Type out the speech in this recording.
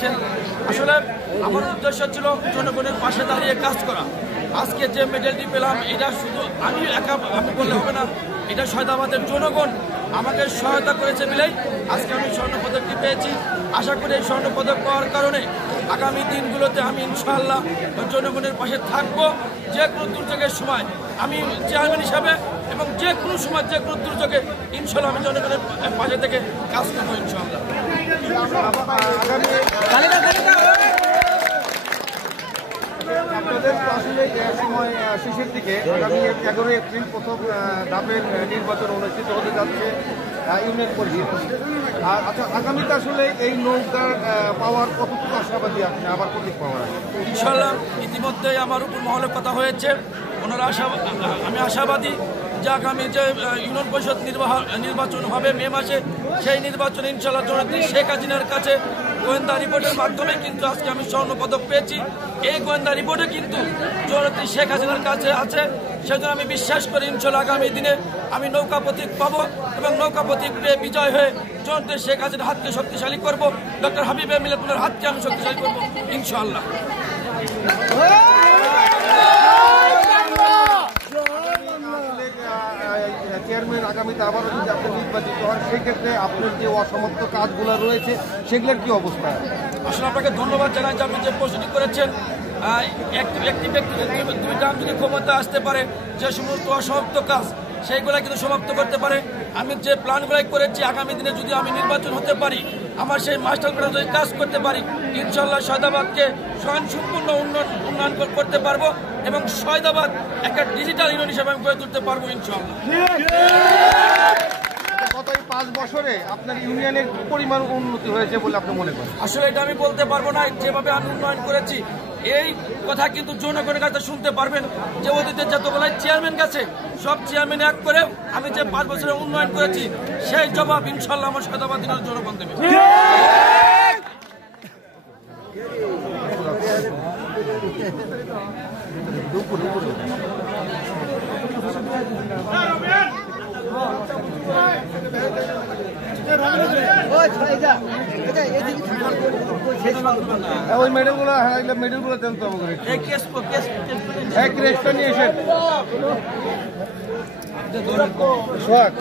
আছেন। আসলে আমার উদ্দেশ্য ছিল জনগণের পাশে দাঁড়িয়ে কাজ করা। আজকে যে মেডেলটি পেলাম এটা শুধু আমি একা আমি বললে হবে না, এটা সৈয়দাবাদের জনগণ আমাকে সহায়তা করেছে বলেই আজকে আমি স্বর্ণপদকটি পেয়েছি। আশা করি এই স্বর্ণপদক পাওয়ার কারণে আগামী দিনগুলোতে আমি ইনশাআল্লাহ জনগণের পাশে থাকবো। যে কোনো দুর্যোগের সময় আমি চেয়ারম্যান হিসাবে এবং যে কোনো সময় যে কোনো দুর্যোগে ইনশাআল্লাহ আমি জনগণের পাশে থেকে কাজ করবো ইনশাআল্লাহ। আপনাদের আসলে সময় শেষের দিকে আগামী 11 এপ্রিল প্রথম ধাপের নির্বাচন অনুষ্ঠিত হতে যাচ্ছে ইউনিয়ন পরিষদ। আর আচ্ছা, আগামীতে আসলে এই নৌকার পাওয়ার কতটুকু আশাবাদী আছে, আবার প্রতীক পাওয়ার ইনশাআল্লাহ ইতিমধ্যেই আমার উপর মহলে কথা হয়েছে। ওনারা আমি আশাবাদী যে আগামী যে ইউনিয়ন পরিষদ নির্বাচন হবে মে মাসে, সেই নির্বাচনে ইনশাআল্লাহ জননেত্রী শেখ হাসিনার কাছে গোয়েন্দা রিপোর্টের মাধ্যমে কিন্তু আজকে আমি স্বর্ণপদক পেয়েছি। এই গোয়েন্দা রিপোর্টে কিন্তু জননেত্রী শেখ হাসিনার কাছে আছে। সেজন্য আমি বিশ্বাস করি ইনশাআল্লাহ আগামী দিনে আমি নৌকা প্রতীক পাবো এবং নৌকা প্রতীক পেয়ে বিজয় হয়ে জননেত্রী শেখ হাসিনার হাতকে শক্তিশালী করবো, ডক্টর হাবিব মিল্লাতুল্লাহর হাতকে আমি শক্তিশালী করবো ইনশাআল্লাহ। চেয়ারম্যান আগামীতে আবারও যদি আপনি নির্বাচিত হন, সেক্ষেত্রে আপনার যে অসমাপ্ত কাজগুলো রয়েছে সেগুলোর কি অবস্থা? আসলে আপনাকে ধন্যবাদ জানাই যে আপনি যে প্রশ্নটি করেছেন। একটি ব্যক্তি দুইটা যদি ক্ষমতা আসতে পারে, যে সমস্ত অসমাপ্ত কাজ সেইগুলো কিন্তু সমাপ্ত করতে পারে। আমি যে প্ল্যানগুলো করেছি আগামী দিনে যদি আমি নির্বাচন হতে পারি, আমার সেই মাস্টার প্ল্যান যদি কাজ করতে পারি, ইনশাআল্লাহ সৈয়দাবাদকে স্বয়ংসম্পূর্ণ উন্নয়ন করতে পারবো এবং সৈয়দাবাদ একটা ডিজিটাল ইউনিয়ন হিসেবে আমি গড়ে তুলতে পারবো ইনশাআল্লাহ। গত 5 বছরে আপনার ইউনিয়নের পরিমাণ উন্নতি হয়েছে বলে আপনি মনে করেন? আসলে এটা আমি বলতে পারবো না। যেভাবে আমি উন্নয়ন করেছি এই কথা কিন্তু জনগণের কাছে শুনতে পারবেন যে অতীতের যতগুলাই চেয়ারম্যান গেছে সব চেয়ারম্যান এক করে আমি যে 5 বছরে উন্নয়ন করেছি সেই জবাব ইনশাআল্লাহ আমার সৈয়দাবাদ দিনের জনগণ দেবে। ওই মেডেলগুলো মেডেলগুলো দেন তো আমাকে। কেসটা নিয়ে এসেন। সোহাগ